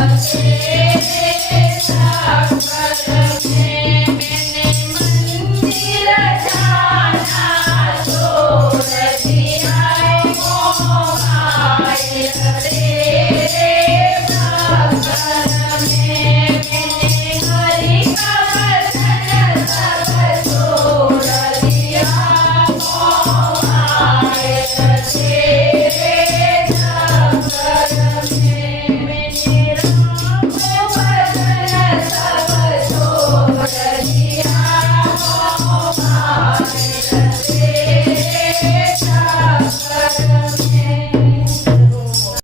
Sachin Sachin Sachin Sachin Sachin